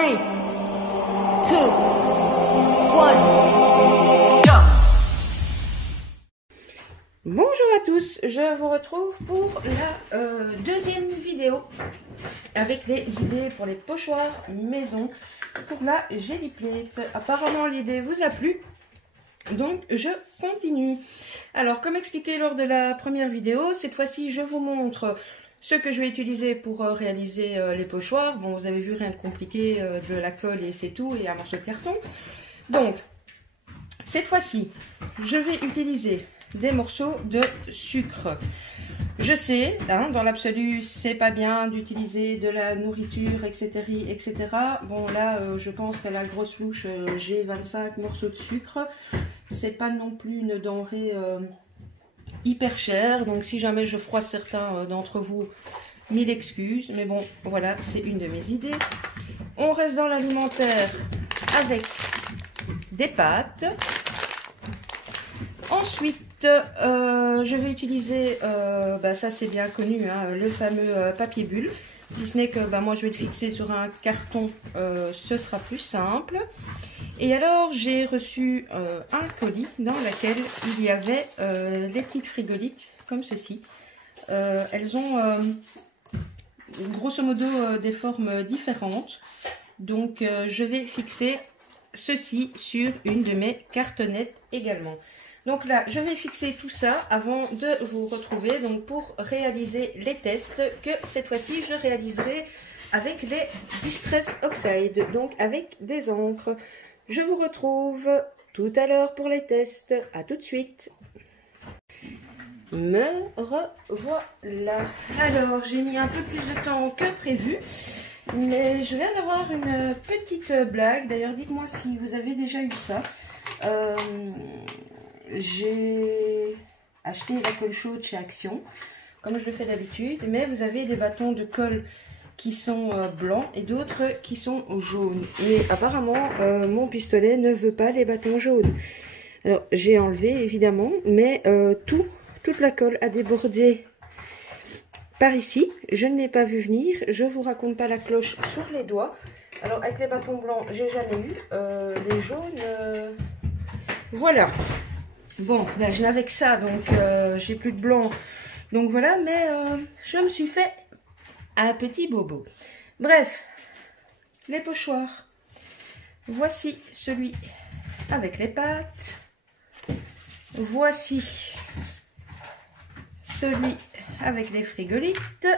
3, 2, 1, go! Bonjour à tous, je vous retrouve pour la deuxième vidéo avec les idées pour les pochoirs maison pour la Jelly Plate. Apparemment l'idée vous a plu, donc je continue. Alors comme expliqué lors de la première vidéo, cette fois-ci je vous montre ce que je vais utiliser pour réaliser les pochoirs. Bon, vous avez vu, rien de compliqué, de la colle et c'est tout, et un morceau de carton. Donc cette fois-ci je vais utiliser des morceaux de sucre. Je sais, hein, dans l'absolu, c'est pas bien d'utiliser de la nourriture, etc., etc. Bon, là, je pense qu'à la grosse louche, j'ai 25 morceaux de sucre. C'est pas non plus une denrée hyper chère. Donc, si jamais je froisse certains d'entre vous, mille excuses. Mais bon, voilà, c'est une de mes idées. On reste dans l'alimentaire avec des pâtes. Ensuite, je vais utiliser, ça c'est bien connu, hein, le fameux papier bulle. Si ce n'est que moi je vais le fixer sur un carton, ce sera plus simple. Et alors j'ai reçu un colis dans lequel il y avait des petites frigolites comme ceci. Elles ont grosso modo des formes différentes. Donc je vais fixer ceci sur une de mes cartonnettes également. Donc là, je vais fixer tout ça avant de vous retrouver donc pour réaliser les tests que cette fois-ci je réaliserai avec les Distress Oxide, donc avec des encres. Je vous retrouve tout à l'heure pour les tests. À tout de suite. Me revoilà. Alors, j'ai mis un peu plus de temps que prévu, mais je viens d'avoir une petite blague. D'ailleurs, dites-moi si vous avez déjà eu ça. J'ai acheté la colle chaude chez Action, comme je le fais d'habitude, mais vous avez des bâtons de colle qui sont blancs et d'autres qui sont jaunes. Et apparemment, mon pistolet ne veut pas les bâtons jaunes. Alors, j'ai enlevé, évidemment, mais toute la colle a débordé par ici. Je ne l'ai pas vu venir. Je vous raconte pas la cloche sur les doigts. Alors, avec les bâtons blancs, j'ai jamais eu. Les jaunes, voilà. Bon, ben, je n'avais que ça, donc j'ai plus de blanc. Donc voilà, mais je me suis fait un petit bobo. Bref, les pochoirs. Voici celui avec les pattes. Voici celui avec les frigolites.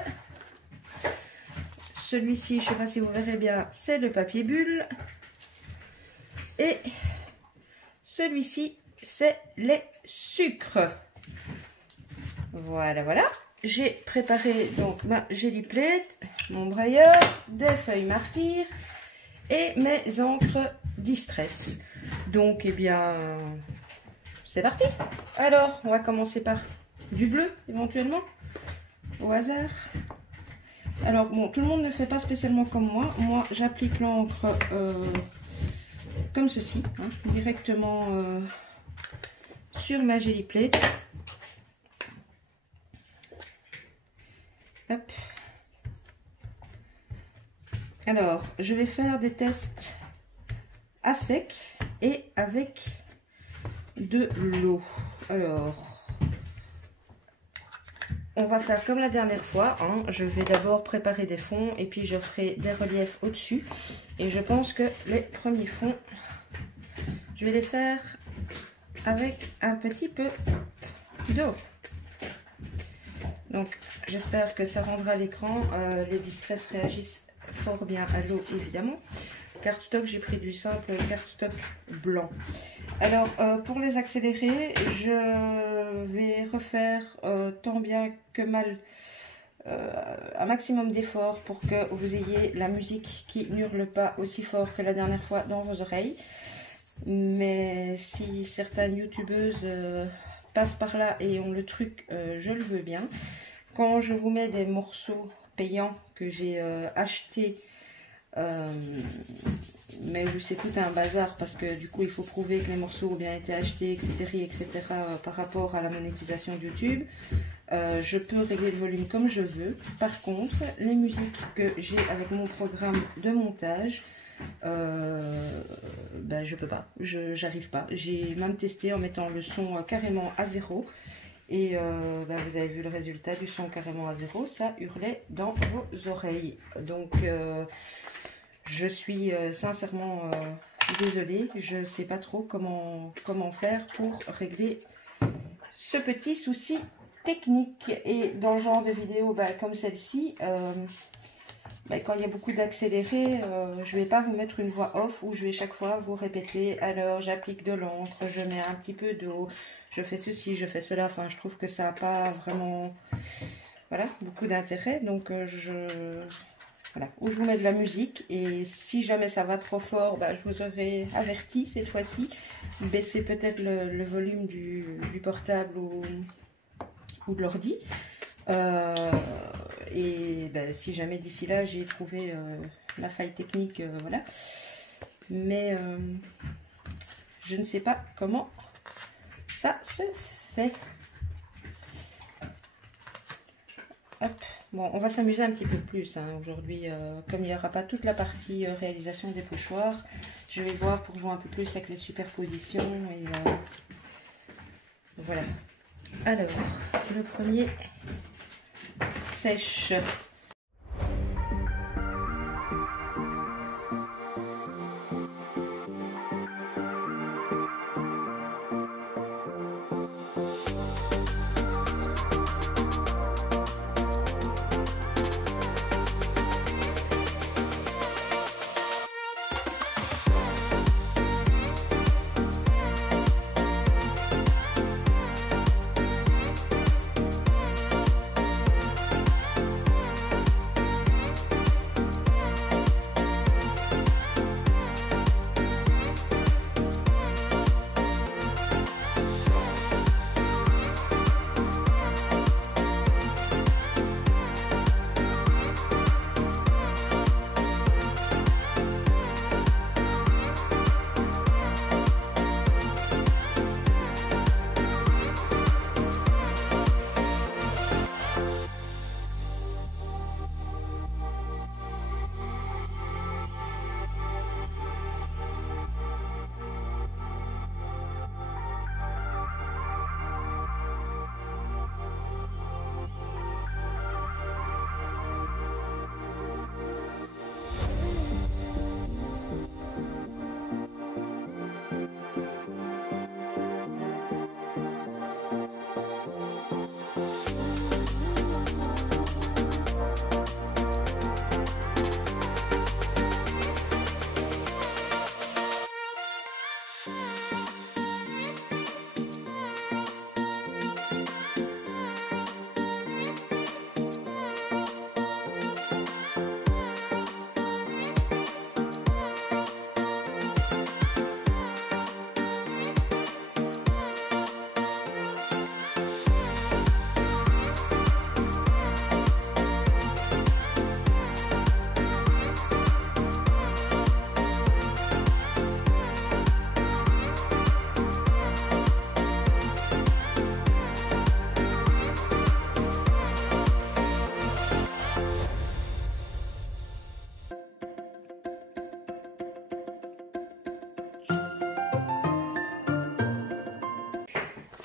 Celui-ci, je ne sais pas si vous verrez bien, c'est le papier bulle. Et celui-ci, c'est les sucres. Voilà, voilà. J'ai préparé donc ma Jelly Plate, mon brailleur, des feuilles martyrs et mes encres Distress. Donc, eh bien, c'est parti. Alors, on va commencer par du bleu, éventuellement, au hasard. Alors, bon, tout le monde ne fait pas spécialement comme moi. Moi, j'applique l'encre comme ceci, hein, directement sur ma Jelly Plate. Hop. Alors, je vais faire des tests à sec et avec de l'eau. Alors, on va faire comme la dernière fois, hein. Je vais d'abord préparer des fonds et puis je ferai des reliefs au-dessus. Et je pense que les premiers fonds, je vais les faire avec un petit peu d'eau. Donc j'espère que ça rendra l'écran. Les Distress réagissent fort bien à l'eau, évidemment. Cardstock, j'ai pris du simple cardstock blanc. Alors pour les accélérer, je vais refaire tant bien que mal un maximum d'efforts pour que vous ayez la musique qui n'hurle pas aussi fort que la dernière fois dans vos oreilles. Mais si certaines youtubeuses passent par là et ont le truc, je le veux bien. Quand je vous mets des morceaux payants que j'ai achetés, mais c'est tout un bazar parce que du coup il faut prouver que les morceaux ont bien été achetés, etc. Par rapport à la monétisation de YouTube. Je peux régler le volume comme je veux. Par contre, les musiques que j'ai avec mon programme de montage, ben, je peux pas, j'arrive pas. J'ai même testé en mettant le son carrément à 0 et ben, vous avez vu le résultat du son carrément à 0, ça hurlait dans vos oreilles. Donc je suis sincèrement désolée, je sais pas trop comment faire pour régler ce petit souci technique. Et dans le genre de vidéo ben, comme celle-ci, ben, quand il y a beaucoup d'accéléré, je vais pas vous mettre une voix off où je vais chaque fois vous répéter, alors j'applique de l'encre, je mets un petit peu d'eau, je fais ceci, je fais cela. Enfin, je trouve que ça n'a pas vraiment, voilà, beaucoup d'intérêt. Donc voilà, où je vous mets de la musique, et si jamais ça va trop fort, bah, je vous aurai averti cette fois-ci. Baissez peut-être le volume du portable ou de l'ordi. Et bah, si jamais d'ici là j'ai trouvé la faille technique, voilà. Mais je ne sais pas comment ça se fait. Hop. Bon, on va s'amuser un petit peu plus hein, aujourd'hui, comme il n'y aura pas toute la partie réalisation des pochoirs. Je vais voir pour jouer un peu plus avec les superpositions et voilà. Alors, le premier sèche.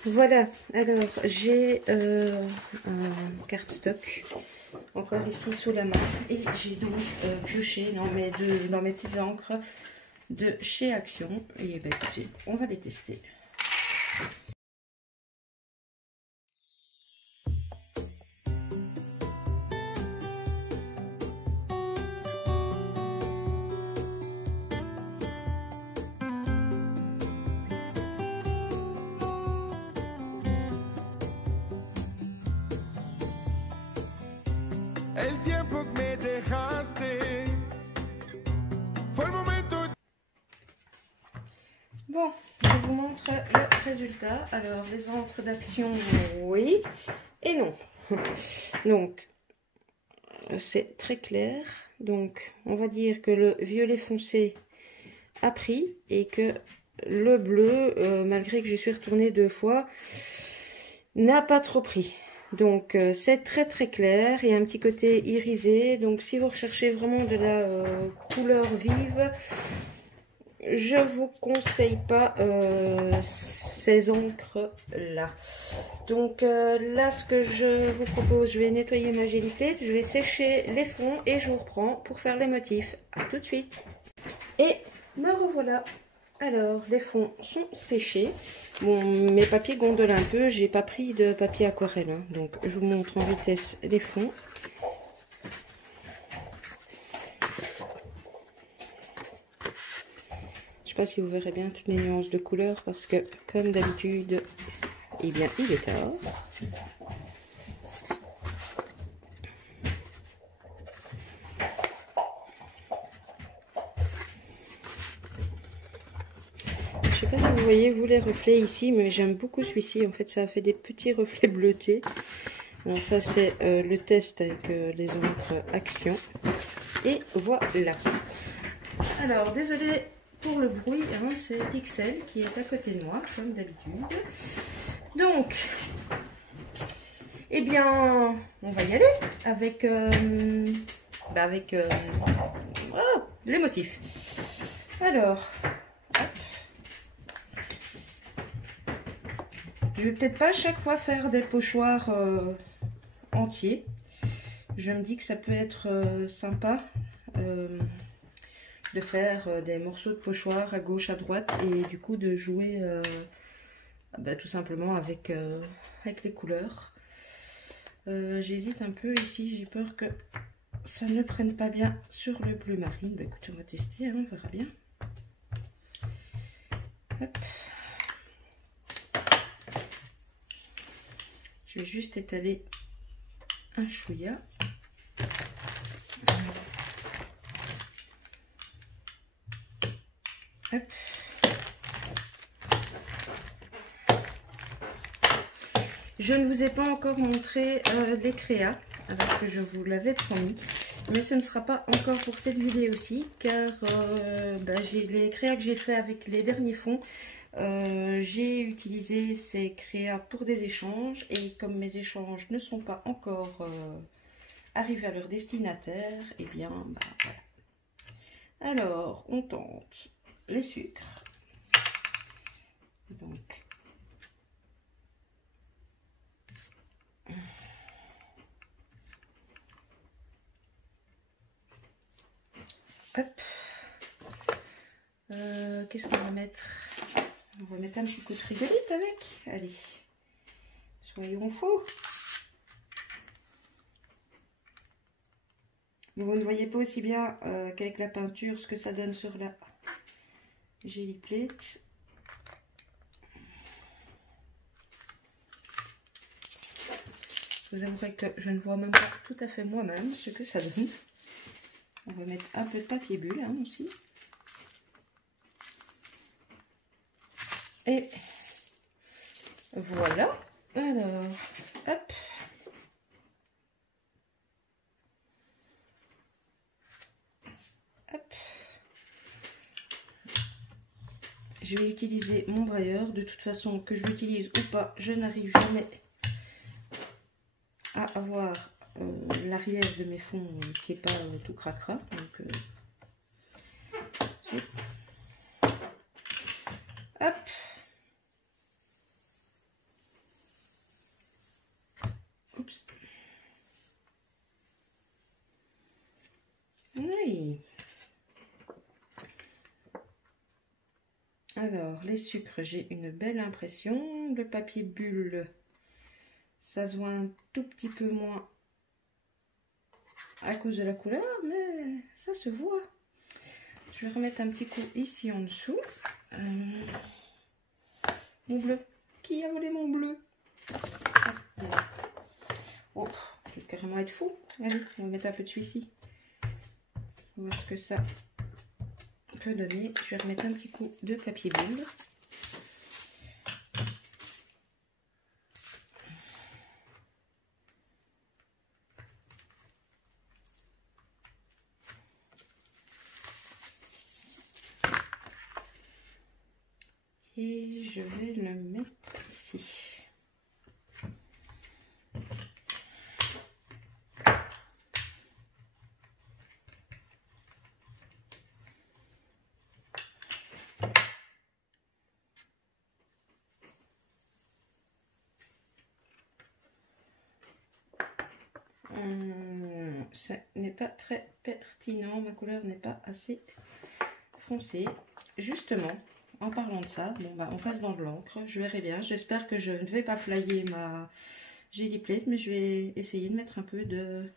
Voilà, alors j'ai un cardstock encore ici sous la main et j'ai donc pioché dans mes petites encres de chez Action et ben, écoutez, on va les tester. El tiempo que me dejaste fue el momento. Bon, je vous montre le résultat. Alors, les encres d'Action, oui et non. Donc, c'est très clair. Donc, on va dire que le violet foncé a pris et que le bleu, malgré que je suis retournée 2 fois, n'a pas trop pris. Donc c'est très très clair, il y a un petit côté irisé, donc si vous recherchez vraiment de la couleur vive, je vous conseille pas ces encres là. Donc là ce que je vous propose, je vais nettoyer ma Gelly Plate, je vais sécher les fonds et je vous reprends pour faire les motifs. À tout de suite. Et me revoilà. Alors les fonds sont séchés. Bon, mes papiers gondolent un peu, j'ai pas pris de papier aquarelle, hein, donc je vous montre en vitesse les fonds. Je sais pas si vous verrez bien toutes les nuances de couleurs parce que comme d'habitude, eh bien il est tard. Je sais pas si vous voyez vous les reflets ici, mais j'aime beaucoup celui-ci. En fait, ça a fait des petits reflets bleutés. Bon, ça c'est le test avec les encres Action. Et voilà. Alors, désolé pour le bruit, hein, c'est Pixel qui est à côté de moi, comme d'habitude. Donc, eh bien, on va y aller avec, les motifs. Alors, je vais peut-être pas à chaque fois faire des pochoirs entiers. Je me dis que ça peut être sympa de faire des morceaux de pochoir à gauche, à droite et du coup de jouer tout simplement avec, avec les couleurs. J'hésite un peu ici, j'ai peur que ça ne prenne pas bien sur le bleu marine. Bah, écoutez, on va tester, hein, on verra bien. Hop. Je vais juste étaler un chouïa. Hop. Je ne vous ai pas encore montré les créas, alors que je vous l'avais promis. Mais ce ne sera pas encore pour cette vidéo aussi, car les créas que j'ai fait avec les derniers fonds, j'ai utilisé ces créas pour des échanges. Et comme mes échanges ne sont pas encore arrivés à leur destinataire, et eh bien, voilà. Alors, on tente les sucres. Donc, hop. Qu'est-ce qu'on va mettre? On va mettre un petit coup de frigolite avec. Allez, soyons fous. Mais vous ne voyez pas aussi bien qu'avec la peinture ce que ça donne sur la Gelly Plate. Vous avouerez que je ne vois même pas tout à fait moi-même ce que ça donne. On va mettre un peu de papier bulle hein, aussi. Et voilà. Alors, hop. Hop. Je vais utiliser mon brailleur. De toute façon, que je l'utilise ou pas, je n'arrive jamais à avoir l'arrière de mes fonds qui n'est pas tout cracra. Donc, hop. Oups. Oui. Alors, les sucres, j'ai une belle impression. Le papier bulle, ça se voit un tout petit peu moins à cause de la couleur, mais ça se voit. Je vais remettre un petit coup ici en dessous. Mon bleu. Qui a volé mon bleu? Oh, je vais carrément être fou. Allez, on va mettre un peu de celui-ci. On va voir ce que ça peut donner. Je vais remettre un petit coup de papier bulle. Et je vais le mettre ici. très pertinent, ma couleur n'est pas assez foncée. Justement, en parlant de ça, bon bah on passe dans de l'encre, je verrai bien, j'espère que je ne vais pas flyer ma Gelly Plate, mais je vais essayer de mettre un peu de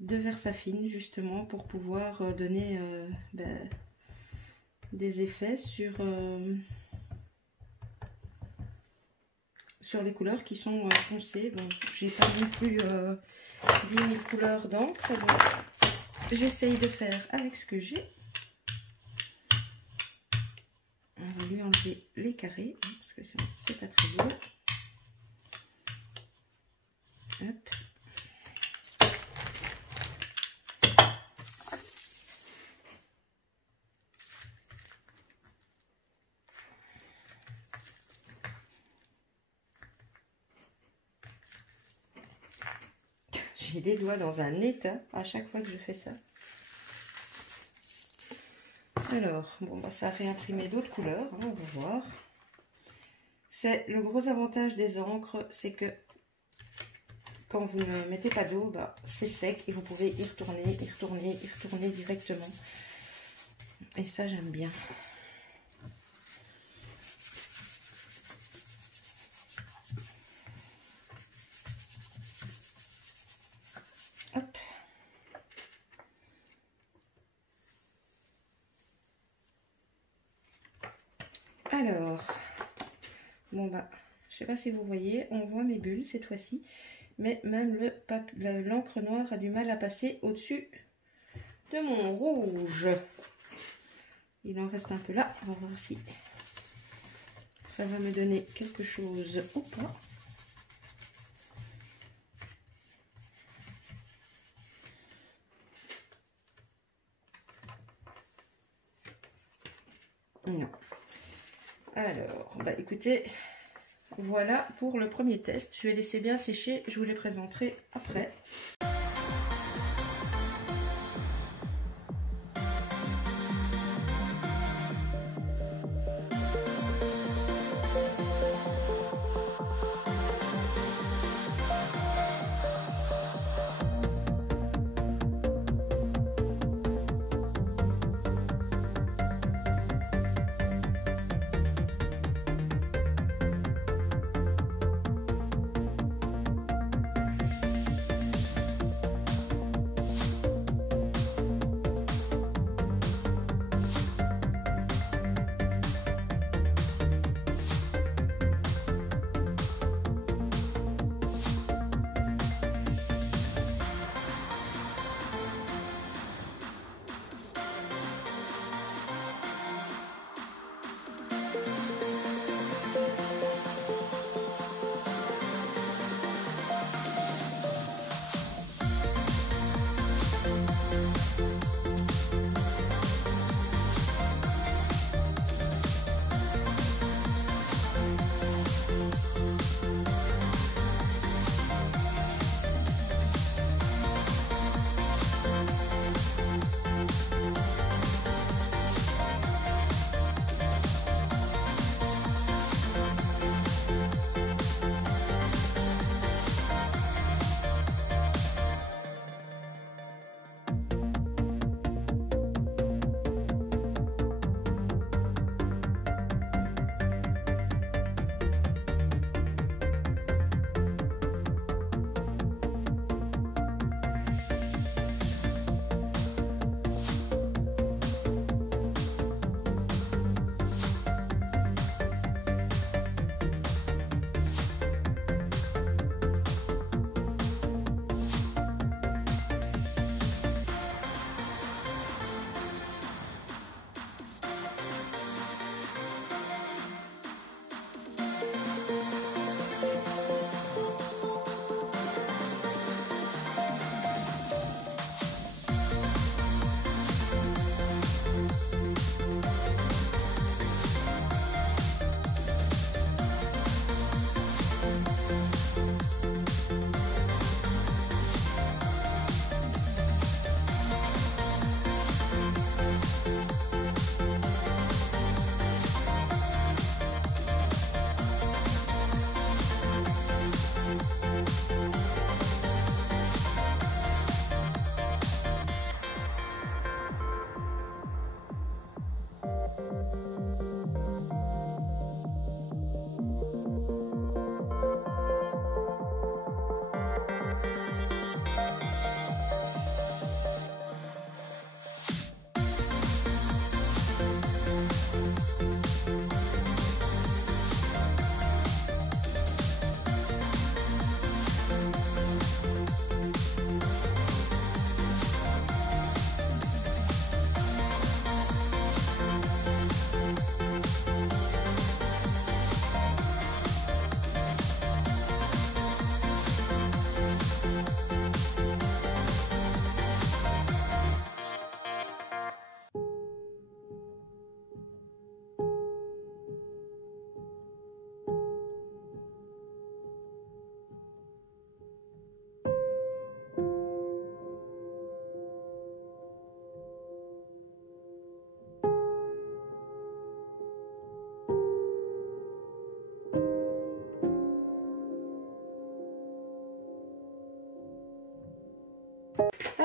Versafine justement pour pouvoir donner des effets sur les couleurs qui sont foncées. Bon, j'ai pas non plus 10 000 couleurs d'encre, donc j'essaye de faire avec ce que j'ai. On va lui enlever les carrés parce que c'est pas très beau. Hop. J'ai les doigts dans un état à chaque fois que je fais ça. Alors, bon, bah, ça a réimprimé d'autres couleurs, hein, on va voir. C'est le gros avantage des encres, c'est que quand vous ne mettez pas d'eau, bah, c'est sec et vous pouvez y retourner, y retourner, y retourner directement. Et ça, j'aime bien. Hop. Alors, bon bah, je sais pas si vous voyez, on voit mes bulles cette fois-ci, mais même l'encre noire a du mal à passer au-dessus de mon rouge. Il en reste un peu là, on va voir si ça va me donner quelque chose ou pas. Non. Alors, bah écoutez, voilà pour le premier test. Je vais laisser bien sécher, je vous les présenterai après.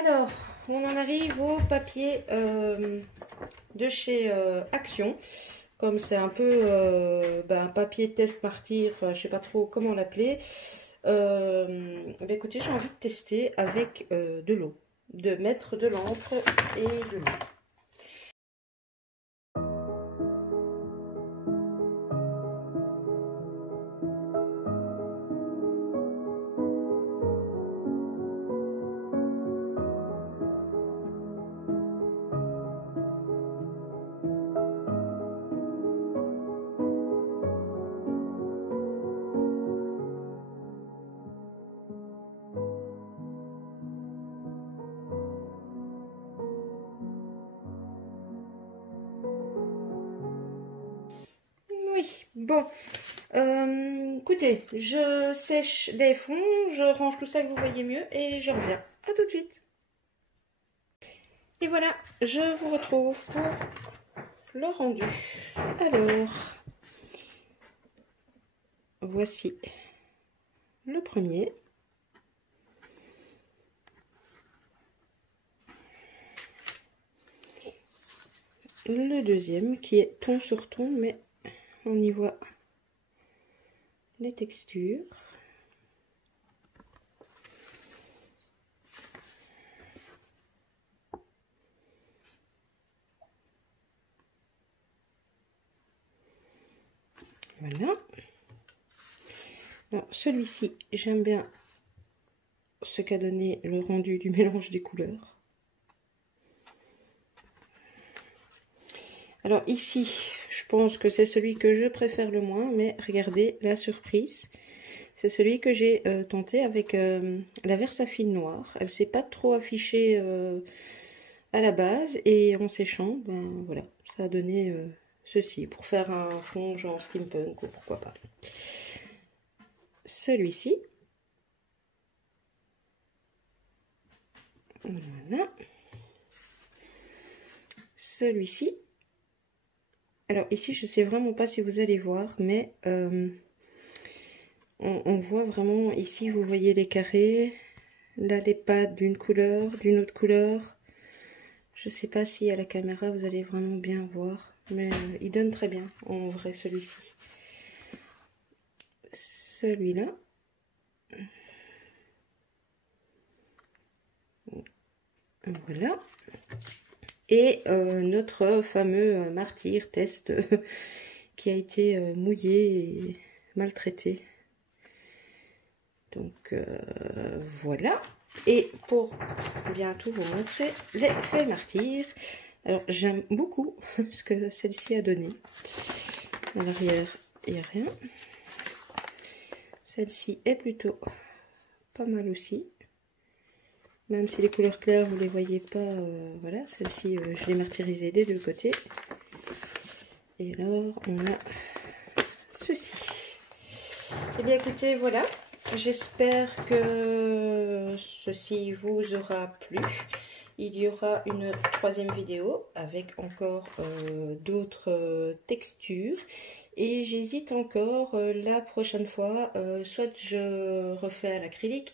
Alors, on en arrive au papier de chez Action. Comme c'est un peu un papier test martyr, enfin je sais pas trop comment l'appeler. Écoutez, j'ai envie de tester avec de l'eau, de mettre de l'encre et de l'eau. Oui, bon, écoutez, je sèche les fonds, je range tout ça que vous voyez mieux et je reviens. À tout de suite. Et voilà, je vous retrouve pour le rendu. Alors, voici le premier. Le deuxième qui est ton sur ton, mais on y voit les textures. Voilà. Alors celui-ci, j'aime bien ce qu'a donné le rendu du mélange des couleurs. Alors ici, je pense que c'est celui que je préfère le moins, mais regardez la surprise. C'est celui que j'ai tenté avec la Versafine noire. Elle ne s'est pas trop affichée à la base et en séchant, ben voilà, ça a donné ceci pour faire un fond genre steampunk ou pourquoi pas. Celui-ci. Voilà. Celui-ci. Alors ici, je ne sais vraiment pas si vous allez voir, mais on voit vraiment, ici vous voyez les carrés, là les pattes d'une couleur, d'une autre couleur. Je ne sais pas si à la caméra vous allez vraiment bien voir, mais il donne très bien en vrai celui-ci. Celui-là. Voilà. Et notre fameux martyr test qui a été mouillé et maltraité. Donc voilà. Et pour bientôt vous montrer l'effet martyr. Alors j'aime beaucoup ce que celle-ci a donné. À l'arrière, il n'y a rien. Celle-ci est plutôt pas mal aussi. Même si les couleurs claires, vous ne les voyez pas, voilà, celle-ci, je l'ai martyrisée des deux côtés. Et alors, on a ceci. Eh bien, écoutez, voilà. J'espère que ceci vous aura plu. Il y aura une troisième vidéo avec encore d'autres textures. Et j'hésite encore la prochaine fois, soit je refais à l'acrylique,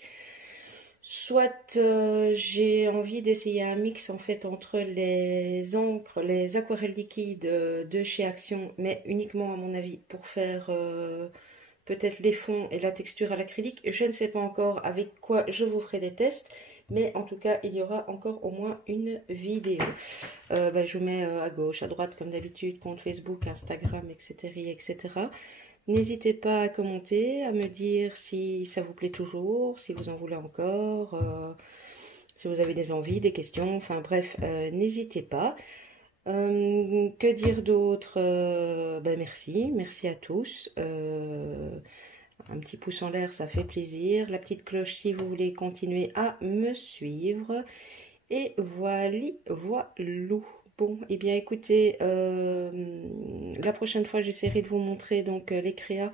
soit j'ai envie d'essayer un mix en fait entre les encres, les aquarelles liquides de chez Action, mais uniquement à mon avis pour faire peut-être les fonds et la texture à l'acrylique. Je ne sais pas encore avec quoi je vous ferai des tests, mais en tout cas il y aura encore au moins une vidéo. Je vous mets à gauche, à droite comme d'habitude, compte Facebook, Instagram, etc. N'hésitez pas à commenter, à me dire si ça vous plaît toujours, si vous en voulez encore, si vous avez des envies, des questions, enfin bref, n'hésitez pas. Que dire d'autre? Merci à tous. Un petit pouce en l'air, ça fait plaisir. La petite cloche si vous voulez continuer à me suivre. Et voilou. Bon, et bien écoutez, la prochaine fois j'essaierai de vous montrer donc les créas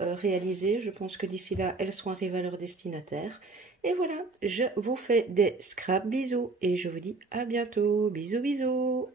réalisées. Je pense que d'ici là, elles seront arrivées à leur destinataire. Et voilà, je vous fais des scraps bisous et je vous dis à bientôt. Bisous bisous.